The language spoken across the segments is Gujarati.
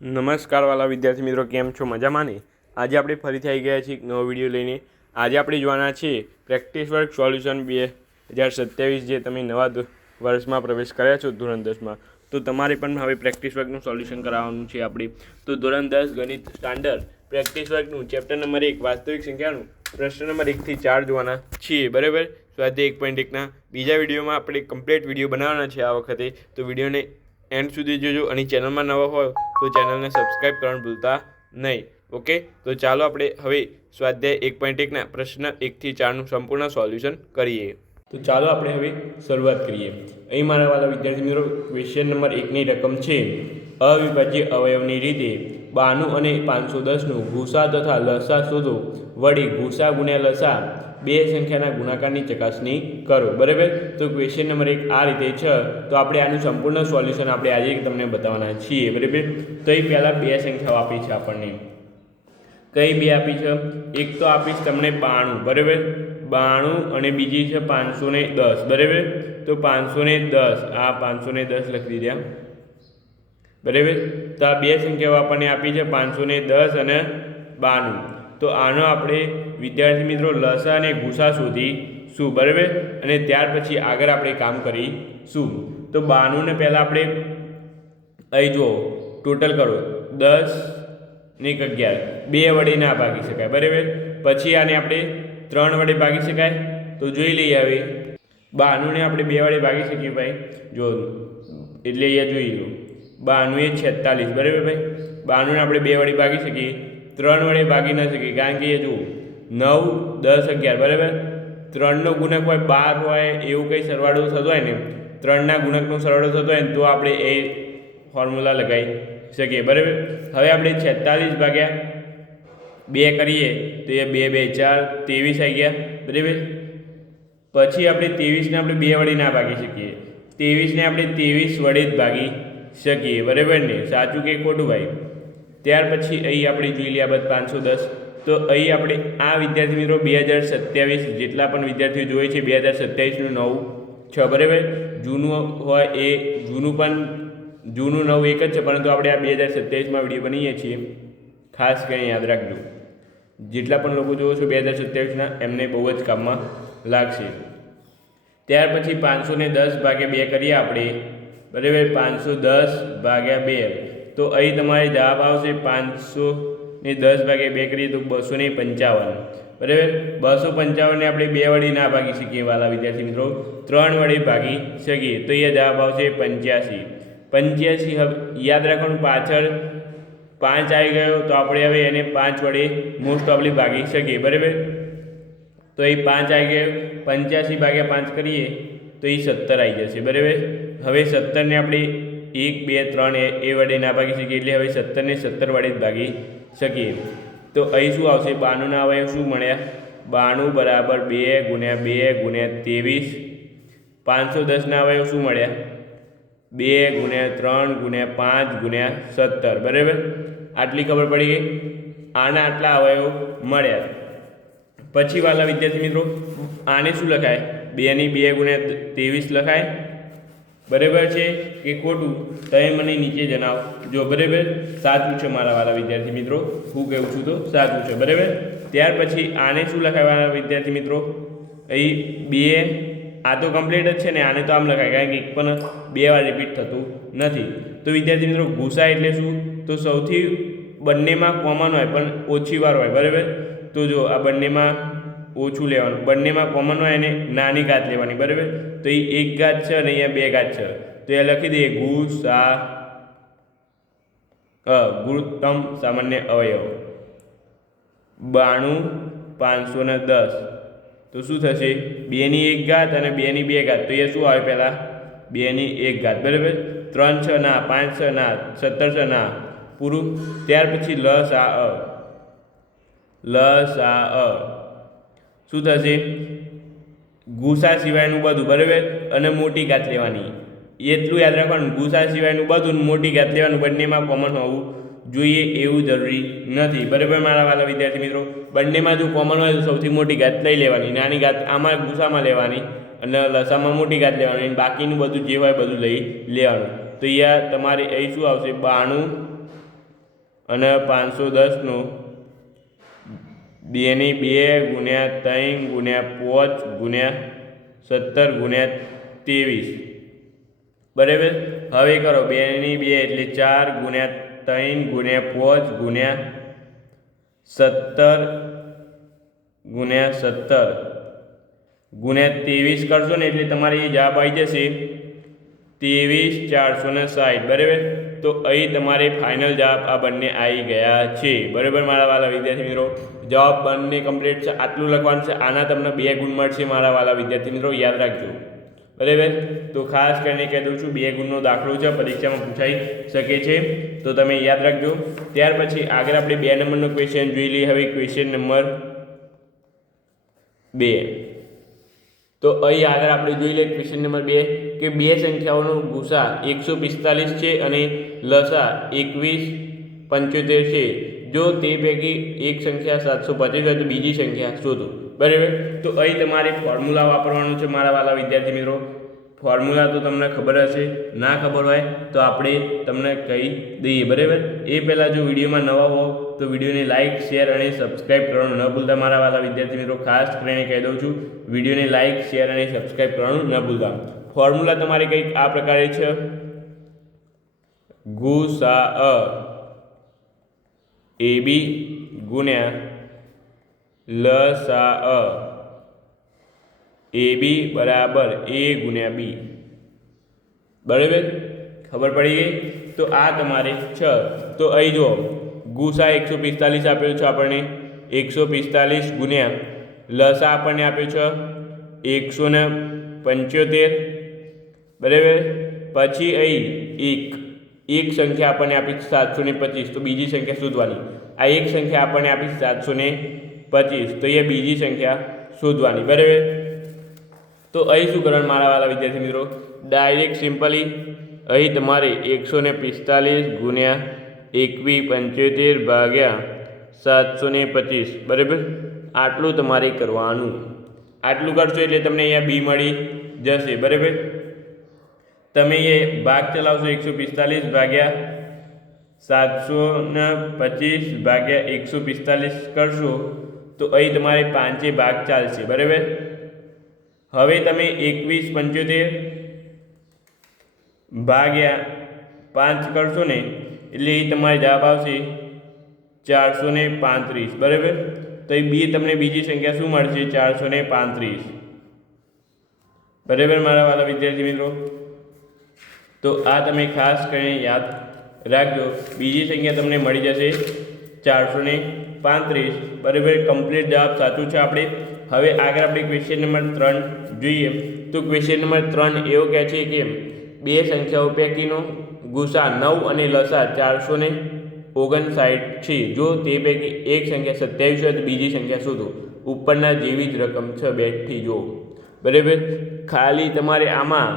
નમસ્કાર વાલા વિદ્યાર્થી મિત્રો, કેમ છો? મજામાં ને? આજે આપણે ફરીથી આવી ગયા છીએ એક નવો વિડીયો લઈને. આજે આપણે જોવાના છે પ્રેક્ટિસ વર્ક સોલ્યુશન 2027. જે તમે નવા વર્ષમાં પ્રવેશ કર્યા છો ધોરણ 10માં, તો તમારે પણ હવે પ્રેક્ટિસ વર્કનું સોલ્યુશન કરાવવાનું છે આપણે. તો ધોરણ 10 ગણિત સ્ટાન્ડર્ડ પ્રેક્ટિસ વર્કનું ચેપ્ટર નંબર 1 વાસ્તવિક સંખ્યાનું પ્રશ્ન નંબર 1 થી 4 જોવાના છીએ, બરાબર. સ્વાધ્યાય 1.1ના બીજા વિડીયોમાં આપણે કમ્પ્લીટ વિડીયો બનાવવાના છે આ વખતે. તો વિડીયોને એન્ડ સુધી જોજો અને ચેનલમાં નવા હોય તો ચેનલને સબસ્ક્રાઈબ કરવાનું ભૂલતા નહીં. ઓકે, તો ચાલો આપણે હવે સ્વાધ્યાય 1.1ના પ્રશ્ન 1 થી 4નું સંપૂર્ણ સોલ્યુશન કરીએ. તો ચાલો આપણે હવે શરૂઆત કરીએ. અહીં મારા વાલા વિદ્યાર્થી મિત્રો, ક્વેશ્ચન નંબર 1ની રકમ છે અવિભાજ્ય અવયવની રીતે 92 અને 510નું ગુસા તથા લસા શોધો. વળી ગુસા ગુણ્યા લસા બે સંખ્યાના ગુણાકારની ચકાસણી કરો, બરાબર. તો ક્વેશ્ચન નંબર 1 આ રીતે છે. તો આપણે આનું સંપૂર્ણ સોલ્યુશન આપણે આજે તમને બતાવવાના છીએ, બરાબર. તો એ પહેલાં બે સંખ્યાઓ આપી છે આપણને. કઈ બે આપી છે? એક તો આપીશ તમને 92, બરાબર, 92, અને બીજી છે 510, બરાબર. તો 510, આ 510 લખી દીધા, બરાબર. તો આ બે સંખ્યાઓ આપણને આપી છે 510 અને 92. તો આનો આપણે વિદ્યાર્થી મિત્રો લસા અને ગુસા શોધીશું, બરાબર. અને ત્યાર પછી આગળ આપણે કામ કરીશું. તો 92ને પહેલાં આપણે અહીં જુઓ, ટોટલ કરો 10 ને 11, બે વડે ના ભાગી શકાય, બરાબર. પછી આને આપણે 3 વડે ભાગી શકાય. તો જોઈ લઈએ હવે 92ને આપણે 2 વડે ભાગી શકીએ ભાઈ, જો એટલે અહીંયા જોઈ લો 92 એ 46, બરાબર ભાઈ. 92ને આપણે 2 વડે ભાગી શકીએ, 3 વડે ભાગી ન શકીએ, કારણ કે એ જુઓ 9, 10, 11, બરાબર. 3નો ગુણક હોય 12 હોય, એવું કંઈ સરવાળો થતો હોય ને, 3ના ગુણકનો સરવાળો થતો હોય ને, તો આપણે એ ફોર્મ્યુલા લગાવી શકીએ, બરાબર. હવે આપણે 46 ભાગ્યા 2 કરીએ તો એ 2 2 4 23 આવી ગયા, બરાબર. પછી આપણે 23ને આપણે 2 વડે ના ભાગી શકીએ, 23ને આપણે 23 વડે જ ભાગી શકીએ, બરાબર ને? સાચું કે ખોટું ભાઈ? ત્યાર પછી અહીં આપણે જોઈ લઈએ આ બધું 510. તો અહીં આપણે આ વિદ્યાર્થી મિત્રો 2027 જેટલા પણ વિદ્યાર્થીઓ જોઈએ છે 2027નું નવું છે, બરાબર. જૂનું હોય એ જૂનું નવું એક જ છે, પરંતુ આપણે આ 2027માં વિડીયો બનાવીએ છીએ. ખાસ કરીને યાદ રાખજો, જેટલા પણ લોકો જોવો છો 2027ના, એમને બહુ જ કામમાં લાગશે. ત્યાર પછી 510 ભાગ્યા 2 કરીએ આપણે, બરાબર. 510 ભાગ્યા 2, તો અહીં તમારે જવાબ આવશે 510 ભાગ્યા 2 કરીએ તો 255, બરાબર. 255ને આપણે 2 વડે ના ભાગી શકીએ વાલા વિદ્યાર્થી મિત્રો, 3 વડે ભાગી શકીએ. તો અહીંયા જવાબ આવશે 85. 85 હવે યાદ રાખવાનું, પાછળ 5 આવી ગયો તો આપણે હવે એને 5 વડે મોસ્ટ ઓફલી ભાગી શકીએ, બરાબર. તો એ 5 આવી ગયો, 85 ભાગ્યા 5 કરીએ તો એ 17 આવી જશે, બરાબર. હવે 17ને આપણે 1, 2, 3 એ વડે ના ભાગી શકીએ, એટલે હવે 17ને 17 વડે જ ભાગી શકીએ. તો અહીં શું આવશે? 92ના અવયવ શું મળ્યા? 92 બરાબર 2 ગુણ્યા 2 ગુણ્યા 23. 510ના અવયવ શું મળ્યા? 2 ગુણ્યા 3 ગુણ્યા 5 ગુણ્યા 17, બરાબર. આટલી ખબર પડી ગઈ. આના આટલા અવયવ મળ્યા. પછી વાલા વિદ્યાર્થી મિત્રો, આને શું લખાય? 2 ની 2 ગુણ્યા 23 લખાય, બરાબર છે કે ખોટું? તમે મને નીચે જણાવજો, બરાબર. સાચું છે મારા વાલા વિદ્યાર્થી મિત્રો, હું કહું છું તો સાચું છે, બરાબર. ત્યાર પછી આને શું લખાય વાલા વિદ્યાર્થી મિત્રો? અહીં 2, આ તો કમ્પ્લીટ જ છે ને, આને તો આમ લખાય, કારણ કે એક પણ 2 વાર રિપીટ થતું નથી. તો વિદ્યાર્થી મિત્રો, ગુસા એટલે શું? તો સૌથી બંનેમાં કોમન હોય પણ ઓછી વાર હોય, બરાબર. તો જો આ બંનેમાં ઓછું લેવાનું, બંનેમાં કોમન હોય અને નાની ઘાત લેવાની, બરાબર. તો એ 1 ઘાત છે અને અહીંયા 2 ઘાત છે, તો એ લખી દઈએ ગુસા ગુણોત્તમ સામાન્ય અવયવ 92, 510. તો શું થશે? 2 ની 1 ઘાત અને 2 ની 2 ઘાત, તો એ શું આવે? પહેલાં 2 ની 1 ઘાત, બરાબર. 3 છે ના, 5 છે ના, 17 છે ના, પૂરું. ત્યાર પછી લસા શું થશે? ગુસા સિવાયનું બધું, બરાબર, અને મોટી ઘાત લેવાની. એટલું યાદ રાખવાનું, ગુસા સિવાયનું બધું મોટી ઘાત લેવાનું, બંનેમાં કોમન હોવું જોઈએ એવું જરૂરી નથી, બરાબર મારા વાલા વિદ્યાર્થી મિત્રો. બંનેમાં જો કોમન હોય તો સૌથી મોટી ઘાત લઈ લેવાની, નાની ઘાત આમાં ગુસામાં લેવાની અને લસામાં મોટી ઘાત લેવાની, અને બાકીનું બધું જે હોય બધું લઈ લેવાનું. તો અહીંયા તમારે અહીં શું આવશે? 92 અને 510 2 ની 2 ગુણ્યા 3 ગુણ્યા 5 ગુણ્યા 17 ગુણ્યા 23 બરાબર। હવે કરો 2 ની 2 એટલે 4 ગુણ્યા 3 ગુણ્યા 5 ગુણ્યા 17 ગુણ્યા 17 ગુણ્યા 23 કરશો ને એટલે તમારે એ જવાબ આવી જશે 23,460 બરાબર। તો અહીં તમારે ફાઇનલ જવાબ આ બંને આવી ગયા છે બરાબર મારા વાલા વિદ્યાર્થી મિત્રો। જવાબ બંને કમ્પ્લીટ છે, આટલું લખવાનું છે। આના તમને 2 ગુણ મળશે મારા વાલા વિદ્યાર્થી મિત્રો, યાદ રાખજો બરાબર। તો ખાસ કરીને કહી દઉં છું 2 ગુણનો દાખલો છે, પરીક્ષામાં પૂછાઈ શકે છે, તો તમે યાદ રાખજો। ત્યાર પછી આગળ આપણે 2 નંબરનો ક્વેશ્ચન જોઈ લઈએ। હવે ક્વેશ્ચન નંબર 2 તો અહીં આગળ આપણે જોઈ લઈએ ક્વેશ્ચન નંબર 2 કે 2 સંખ્યાઓનો ગુસા 145 છે અને લસા 2175 છે। જો તે પૈકી એક સંખ્યા 725 હોય તો બીજી સંખ્યા શોધો બરાબર। તો અહીં તમારે ફોર્મ્યુલા વાપરવાનું છે મારા વાલા વિદ્યાર્થી મિત્રો। ફોર્મ્યુલા તો તમને ખબર હશે, ના ખબર હોય તો આપણે તમને કહી દઈએ બરાબર। એ પહેલાં જો વિડીયોમાં નવા હો તો વિડીયોને લાઇક શેર અને સબસ્ક્રાઇબ કરવાનું ન ભૂલતા મારા વાલા વિદ્યાર્થી મિત્રો। ખાસ કરીને કહી દઉં છું વિડીયોને લાઇક શેર અને સબસ્ક્રાઇબ કરવાનું ન ભૂલતા। ફોર્મ્યુલા તમારે કંઈક આ પ્રકારે છે, ગુસા AB ગુણ્યા લસા AB બરાબર A ગુણ્યા B બરાબર, ખબર પડી ગઈ। તો આ તમારે છે। તો અહીં જો ગુસા 145 આપેલો છે આપણને, 145 ગુણ્યા લસા આપણને આપ્યો છે 175 બરાબર। પછી અહીં એક સંખ્યા આપણને આપી 725, તો બીજી સંખ્યા શોધવાની। આ એક સંખ્યા આપણને આપી 725, તો અહીંયા બીજી સંખ્યા શોધવાની બરાબર। તો અહીં શું કરવાનું મારા વાલા વિદ્યાર્થી મિત્રો, ડાયરેક્ટ સિમ્પલી અહીં તમારે 145 ગુણ્યા 2175 ભાગ્યા 725 બરાબર, આટલું તમારે કરવાનું। આટલું કરશો એટલે તમને અહીંયા બી મળી જશે બરાબર। તમે એ ભાગ ચલાવશો 145 ભાગ્યા 725 ભાગ્યા 145 કરશો તો અહીં તમારે 5 ભાગ ચાલશે બરાબર। હવે તમે 2175 ભાગ્યા 5 કરશો ને એટલે એ તમારે જવાબ આવશે 435 બરાબર। તો એ બી તમને બીજી સંખ્યા શું મળશે 435 બરાબર મારા વાલા વિદ્યાર્થી મિત્રો। તો આ તમે ખાસ કરીને યાદ રાખજો, બીજી સંખ્યા તમને મળી જશે 435 બરાબર। કમ્પ્લીટ જવાબ સાચું છે આપણે। હવે આગળ આપણે ક્વેશ્ચન નંબર 3 જોઈએ। તો ક્વેશ્ચન નંબર 3 એવો કહે છે કે 2 સંખ્યાઓ પૈકીનો ગુસા 9 અને લસા 459 છે। જો તે પૈકી એક સંખ્યા 27 હોય તો બીજી સંખ્યા શોધો। ઉપરના જેવી જ રકમ છે બેઠી જો બરાબર। ખાલી તમારે આમાં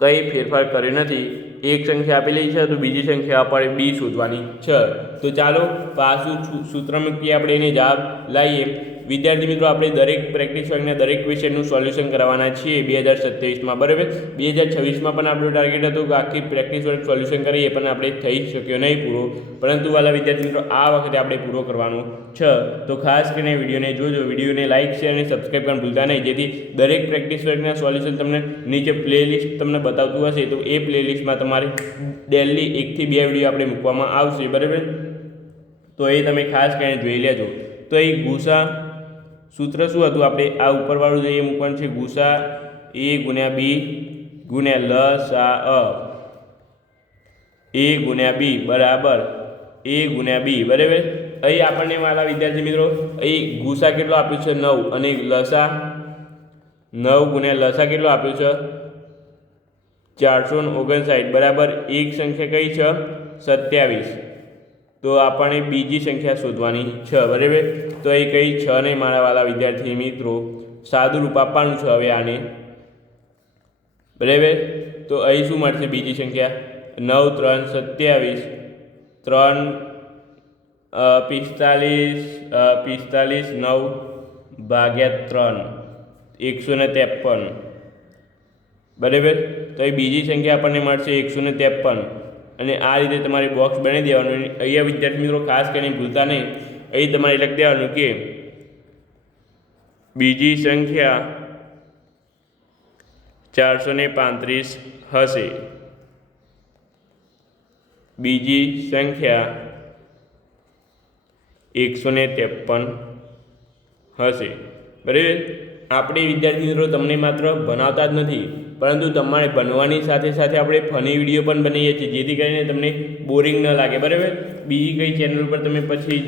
કંઈ ફેરફાર કર્યો નથી, એક સંખ્યા આપેલી છે તો બીજી સંખ્યા આપણે બી શોધવાની છે। તો ચાલો પાછું સૂત્ર મૂકીએ, આપણે એને જવાબ લાવીએ। વિદ્યાર્થી મિત્રો આપણે દરેક પ્રેક્ટિસ વર્ગના દરેક ક્વેશ્ચનનું સોલ્યુશન કરવાના છીએ 2027માં બરાબર। 2026માં પણ આપણો ટાર્ગેટ હતો કે આખી પ્રેક્ટિસ વર્ગ સોલ્યુશન કરીએ, પણ આપણે થઈ શક્યો નહીં પૂરો, પરંતુ વાલા વિદ્યાર્થી મિત્રો આ વખતે આપણે પૂરો કરવાનો છે। તો ખાસ કરીને વિડીયોને જોજો, વિડીયોને લાઇક શેર અને સબસ્ક્રાઈબ કરવાનું ભૂલતા નહીં, જેથી દરેક પ્રેક્ટિસ વર્ગના સોલ્યુશન તમને નીચે પ્લેલિસ્ટ તમને બતાવતું હશે, તો એ પ્લેલિસ્ટમાં તમારે ડેલી 1 થી 2 વિડીયો આપણે મૂકવામાં આવશે બરાબર। તો એ તમે ખાસ કરીને જોઈ લેજો। તો એ ગુસા સૂત્ર શું હતું, આપણે આ ઉપરવાળું જે મૂકવાનું છે, ગુસા A ગુણ્યા B ગુણ્યા લસા A ગુણ્યા B બરાબર A ગુણ્યા B બરાબર। અહીં આપણને મારા વિદ્યાર્થી મિત્રો અહીં ગુસા કેટલો આપ્યો છે 9 અને લસા 9 ગુણ્યા લસા કેટલો આપ્યો છે 459 બરાબર। એક સંખ્યા કઈ છે 27, તો આપણને બીજી સંખ્યા શોધવાની છે બરાબર। તો એ કઈ છે નહીં મારા વાલા વિદ્યાર્થી મિત્રો, સાદું રૂપ આપવાનું છે હવે આને બરાબર। તો અહીં શું મળશે બીજી સંખ્યા 9 3 27 3 45 9 ભાગ્યા 3 153 બરાબર। તો એ બીજી સંખ્યા આપણને મળશે 153, અને આ રીતે તમારે બોક્સ બનાવી દેવાનું. અહીંયા વિદ્યાર્થી મિત્રો ખાસ કરીને ભૂલતા નહીં, અહીં તમારે લખી દેવાનું કે બીજી સંખ્યા 435 હશે. બીજી સંખ્યા 153 હશે. બરાબર. આપણે વિદ્યાર્થી મિત્રો તમને માત્ર ભણાવતા જ નથી, પરંતુ તમારે ભણવાની સાથે સાથે આપણે ફની વિડીયો પણ બનાવીએ છીએ, જેથી કરીને તમને બોરિંગ ન લાગે. બરાબર. બીજી કઈ ચેનલ પર તમે પછી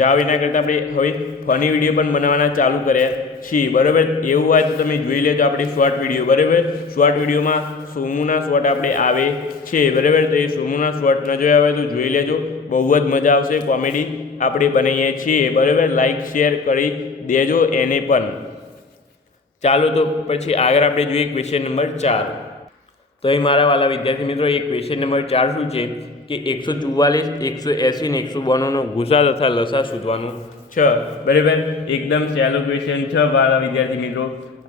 જાઓ એના કરતાં આપણે હવે ફની વિડીયો પણ બનાવવાના ચાલુ કર્યા છીએ. બરાબર. એવું હોય તો તમે જોઈ લેજો આપણે શોર્ટ વિડીયો. બરાબર. શોર્ટ વિડીયોમાં સોમુના શોર્ટ આપણે આવે છે. બરાબર. તો એ સોમુના શોર્ટ ન જોયા હોય તો જોઈ લેજો, બહુ જ મજા આવશે. કોમેડી આપણે બનાવીએ છીએ. બરાબર. લાઈક શેર કરી દેજો એને પણ. ચાલો તો પછી આગળ આપણે જોઈએ ક્વેશ્ચન નંબર 4. તો એ મારા વાલા વિદ્યાર્થી મિત્રો, એ ક્વેશ્ચન નંબર 4 શું છે કે 144, 180 ને 192નો ગુસા તથા લસા શોધવાનું છે. બરાબર. એકદમ સહેલો ક્વેશ્ચન છે વાલા વિદ્યાર્થી મિત્રો,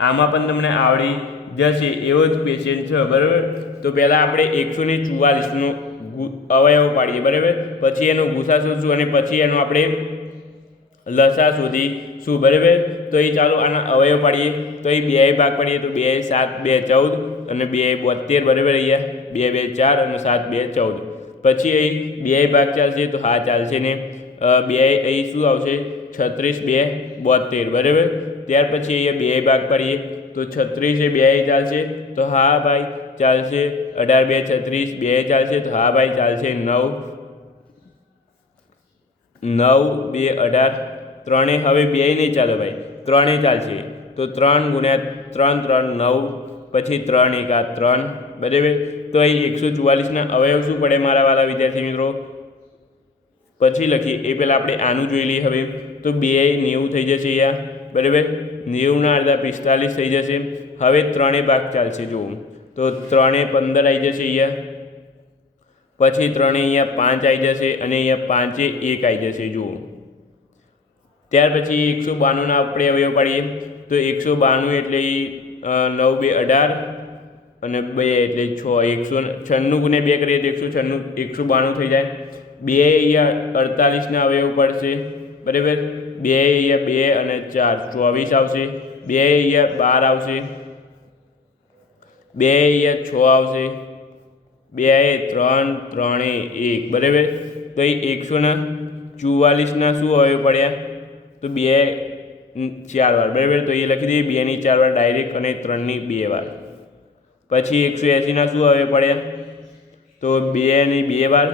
આમાં પણ તમને આવડી જશે એવો જ ક્વેશ્ચન છે. બરાબર. તો પહેલાં આપણે 144નો અવયવ પાડીએ. બરાબર. પછી એનો ગુસા શોધશું અને પછી એનો આપણે લસા શોધીશું. બરાબર. તો એ ચાલો આના અવયવ પાડીએ. તો એ 2 ભાગ પાડીએ તો 2 7 2 14 અને 2 72. બરાબર. અહીંયા 2 2 4 અને 7 2 14. પછી અહીં 2 ભાગ ચાલશે તો હા ચાલશે ને 2 અહીં શું આવશે 36 2 72. બરાબર. ત્યાર પછી અહીંયા 2 ભાગ પાડીએ તો 36 એ 2 ચાલશે તો હા ભાઈ ચાલશે. 18 2 36 2 ચાલશે તો હા ભાઈ ચાલશે. 9 9 2 18 3 હવે 2 નહીં ચાલો ભાઈ, 3 ચાલશે તો 3 ગુણ્યા 3 3 9 પછી 3 1 3. બરાબર. તો અહીં 144ના અવયવ શું પડે મારા વાલા વિદ્યાર્થી મિત્રો, પછી લખીએ એ પહેલાં આપણે આનું જોઈ લઈએ. હવે તો 2 90 થઈ જશે અહીંયા. બરાબર. 90ના અડધા 45 થઈ જશે. હવે 3 ભાગ ચાલશે જુઓ તો 3 15 આવી જશે અહીંયા. પછી 3 અહીંયા 5 આવી જશે અને અહીંયા 5 1 આવી જશે જુઓ. ત્યાર પછી 192ના આપણે અવયવ પાડીએ તો 192 એટલે 9 2 18 અને 2 એટલે 6. 196 ગુણ્યા 2 કરીએ તો 196 192 થઈ જાય. 2 અહીંયા 48ના અવયવ પડશે. બરાબર. 2 અહીંયા 2 અને 4 24 આવશે. 2 અહીંયા 12 આવશે. 2 અહીંયા 6 આવશે. 2 3 3 1. બરાબર. તો એ 144ના શું અવયવ પડ્યા તો 2 4 વાર. બરાબર. તો એ લખી દઈએ 2 ની 4 વાર ડાયરેક્ટ અને 3 ની 2 વાર. પછી 180ના શું અવયવ પડ્યા તો 2 ની 2 વાર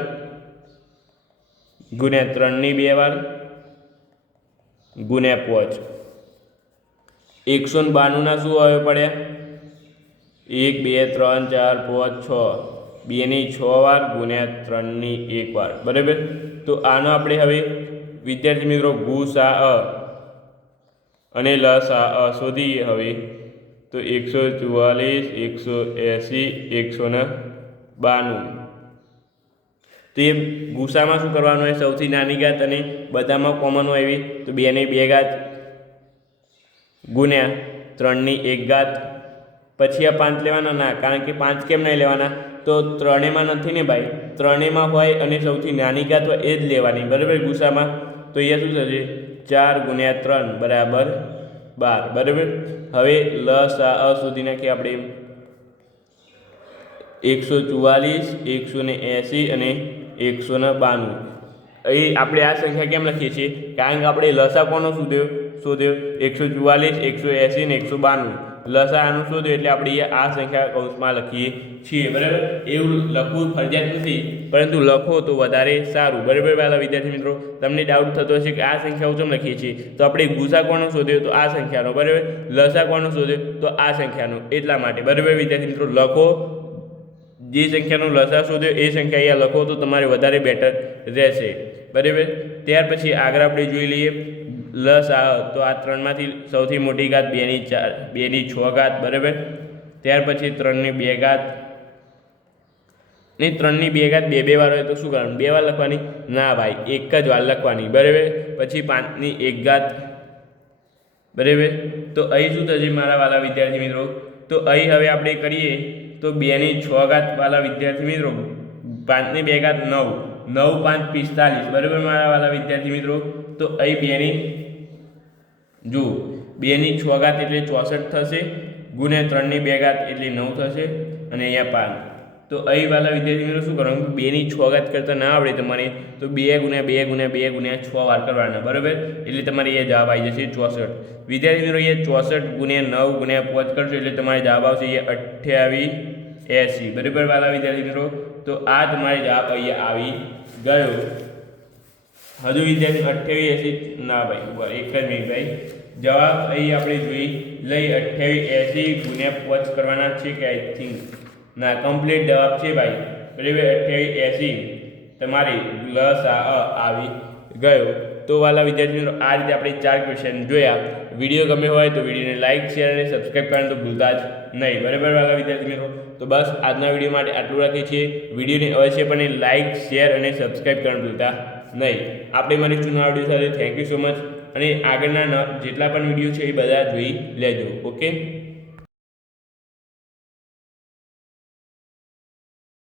ગુણ્યા 3 ની 2 વાર ગુણ્યા 5. 192ના શું અવયવ પડ્યા 1 2 3 4 5 6 2 ની 6 વાર ગુણ્યા 3 ની 1 વાર. બરાબર. તો આનો આપણે હવે વિદ્યાર્થી મિત્રો ગુસા અને લસા શોધીએ. હવે તો 144 180 192. તો એ ગુસામાં શું કરવાનું હોય, સૌથી નાની ઘાત અને બધામાં કોમન હોય એવી તો 2 ની 2 ઘાત ગુણ્યા 3 ની 1 ઘાત. પછી આ 5 લેવાના ના, કારણ કે 5 કેમ નહીં લેવાના તો 3માં નથી ને ભાઈ, 3માં હોય અને સૌથી નાની ઘાત હોય એ જ લેવાની. બરાબર. ગુસામાં તો અહીંયા શું થશે 4 ગુણ્યા 3 બરાબર 12. બરાબર. હવે લસા શોધી નાખીએ આપણે 144 180 અને 192. અહીં આપણે આ સંખ્યા કેમ લખીએ છીએ, કારણ કે આપણે લસા કોનો શોધ્યો 144 180 ને 192. લસા આનું શોધ્યો એટલે આપણે આ સંખ્યા કૌંસમાં લખીએ છીએ. બરાબર. એવું લખવું ફરજિયાત નથી, પરંતુ લખો તો વધારે સારું. બરાબર. વાલા વિદ્યાર્થી મિત્રો, તમને ડાઉટ થતો હશે કે આ સંખ્યાઓ કેમ લખીએ છીએ, તો આપણે ગુસા કોનો શોધ્યો તો આ સંખ્યાનો. બરાબર. લસા કોનો શોધ્યો તો આ સંખ્યાનો, એટલા માટે. બરાબર. વિદ્યાર્થી મિત્રો લખો, જે સંખ્યાનો લસા શોધ્યો એ સંખ્યા અહીંયા લખો તો તમારે વધારે બેટર રહેશે. બરાબર. ત્યાર પછી આગળ આપણે જોઈ લઈએ લસા. તો આ 3માંથી સૌથી મોટી ઘાત 2 ની 4 2 ની 6 ઘાત. બરાબર. ત્યાર પછી 3 ની 2 ઘાત નહીં, 3 ની 2 ઘાત 2 2 વાર હોય તો શું કરવાનું, 2 વાર લખવાની ના ભાઈ, એક જ વાર લખવાની. બરાબર. પછી 5 ની 1 ઘાત. બરાબર. તો અહીં શું થશે મારા વાલા વિદ્યાર્થી મિત્રો, તો અહીં હવે આપણે કરીએ તો 2 ની 6 ઘાત વાલા વિદ્યાર્થી મિત્રો 5 ની 2 ઘાત 9, 9 5 45, બરાબર મારા વાલા વિદ્યાર્થી મિત્રો. તો અહીં 2 ની જો 2 ની 6 ઘાત એટલે 64 થશે, ગુણ્યા 3 ની 2 ઘાત એટલે 9 થશે, અને અહીંયા 5. તો અહીં વાલા વિદ્યાર્થી મિત્રો શું કરવાનું, 2 ની 6 ઘાત કરતાં ના આવડે તમારે તો 2 ગુણ્યા 2 ગુણ્યા 2 ગુણ્યા 6 વાર કરવાના, બરાબર. એટલે તમારે એ જવાબ આવી જશે 64. વિદ્યાર્થી મિત્રો અહીંયા 64 ગુણ્યા 9 ગુણ્યા 5 કરશો એટલે તમારે જવાબ આવશે અહીંયા 2880, બરાબર વાલા વિદ્યાર્થી મિત્રો. તો આ તમારે જવાબ અહીંયા આવી ગયો. હજુ વિદ્યાર્થી 2880 ના ભાઈ ઉપર એક જ મિનિટ ભાઈ, જવાબ અહીં આપણે જોઈ લઈ 2880 ગુણ્યા 5 કરવાના છે કે આઈ થિંક ના કમ્પ્લીટ જવાબ છે ભાઈ, બરાબર. 2880 તમારે આવી ગયો. તો વાલા વિદ્યાર્થી મિત્રો આ રીતે આપણે 4 ક્વેશ્ચન જોયા. વિડીયો ગમે હોય તો વિડીયોને લાઇક શેર અને સબસ્ક્રાઈબ કરવાનું તો ભૂલતા જ નહીં, બરાબર વાલા વિદ્યાર્થી મિત્રો. તો બસ આજના વિડીયો માટે આટલું રાખીએ છીએ. વિડીયોને અવશ્યપણે લાઇક શેર અને સબસ્ક્રાઈબ કરવાનું ભૂલતા નહીં. આપણે મળીશું નવા વિડીયો સાથે. Thank you so much. અને આગળના જેટલા પણ વિડીયો છે એ બધા જોઈ લેજો. ઓકે.